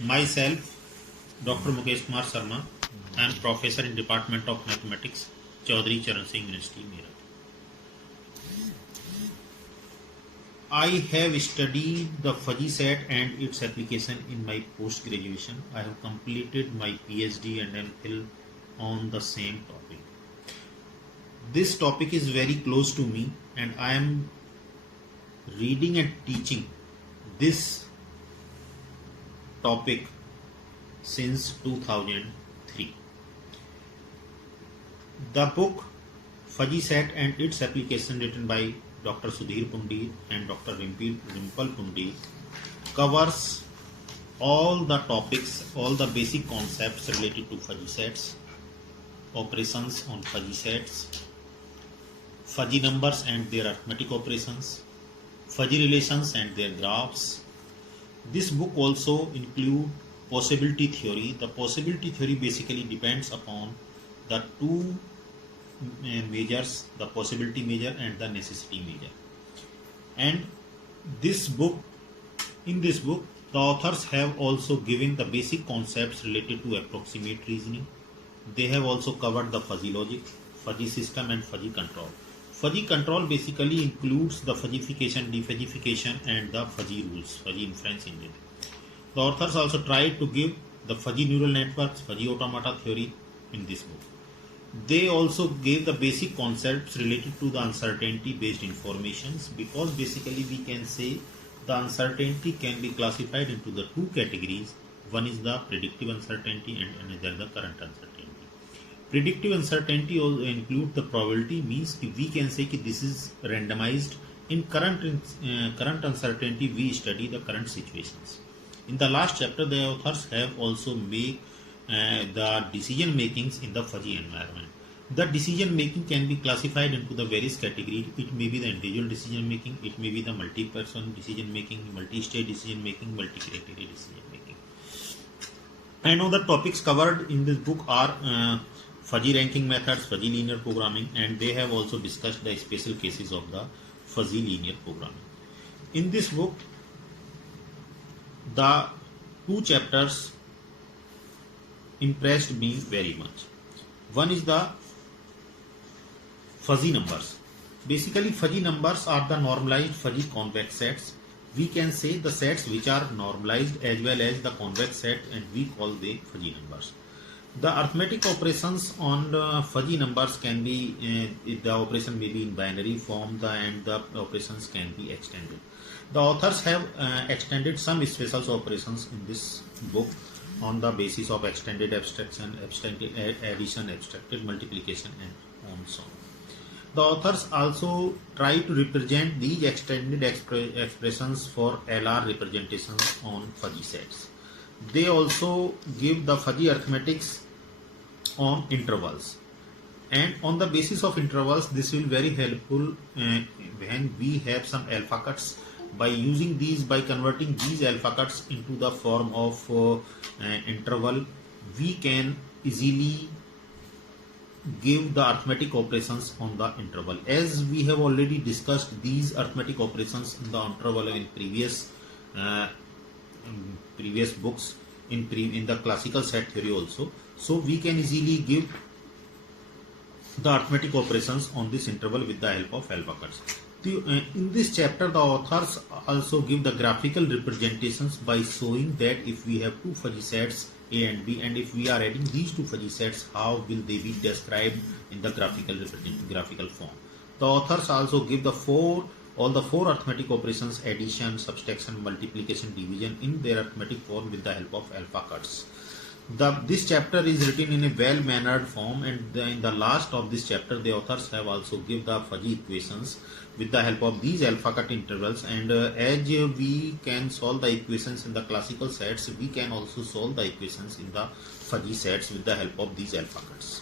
Myself, Dr. Mukesh Kumar Sharma. I am professor in Department of Mathematics, Chaudhary Charan Singh University, Meerut. I have studied the fuzzy set and its application in my post-graduation. I have completed my PhD and MPhil on the same topic. This topic is very close to me and I am reading and teaching this topic since 2003. The book Fuzzy Set and Its Application, written by Dr. Sudhir Pundir and Dr. Rimple Pundir, covers all the topics, all the basic concepts related to fuzzy sets, operations on fuzzy sets, fuzzy numbers and their arithmetic operations, fuzzy relations and their graphs. This book also includes possibility theory. The possibility theory basically depends upon the two measures, the possibility measure and the necessity measure. And in this book, the authors have also given the basic concepts related to approximate reasoning. They have also covered the fuzzy logic, fuzzy system and fuzzy control. Fuzzy control basically includes the fuzzification, defuzzification and the fuzzy rules, fuzzy inference engine. The authors also tried to give the fuzzy neural networks, fuzzy automata theory in this book. They also gave the basic concepts related to the uncertainty based informations, because basically we can say the uncertainty can be classified into the two categories. One is the predictive uncertainty and another the current uncertainty. Predictive uncertainty also includes the probability, means we can say that this is randomized. In current uncertainty we study the current situations. In the last chapter the authors have also made the decision makings in the fuzzy environment. The decision making can be classified into the various categories. It may be the individual decision making, it may be the multi-person decision making, multi-state decision making, multi-criteria decision making. And other topics covered in this book are fuzzy ranking methods, fuzzy linear programming, and they have also discussed the special cases of the fuzzy linear programming. In this book, the two chapters impressed me very much. One is the fuzzy numbers. Basically, fuzzy numbers are the normalized fuzzy convex sets. We can say the sets which are normalized as well as the convex set, and we call them fuzzy numbers. The arithmetic operations on the fuzzy numbers can be, the operation may be in binary form, and the operations can be extended. The authors have extended some special operations in this book on the basis of extended abstraction, extended addition, abstracted multiplication, and so on. The authors also try to represent these extended expressions for LR representations on fuzzy sets. They also give the fuzzy arithmetics on intervals, and on the basis of intervals this will very helpful when we have some alpha cuts. By using these, by converting these alpha cuts into the form of interval, we can easily give the arithmetic operations on the interval. As we have already discussed these arithmetic operations in the interval in previous books in the classical set theory also, so we can easily give the arithmetic operations on this interval with the help of alpha cuts. In this chapter, the authors also give the graphical representations by showing that if we have two fuzzy sets A and B, and if we are adding these two fuzzy sets, how will they be described in the graphical form. The authors also give all the four arithmetic operations, addition, subtraction, multiplication, division, in their arithmetic form with the help of alpha cuts. This chapter is written in a well-mannered form, and in the last of this chapter the authors have also give the fuzzy equations with the help of these alpha cut intervals, and as we can solve the equations in the classical sets, we can also solve the equations in the fuzzy sets with the help of these alpha cuts.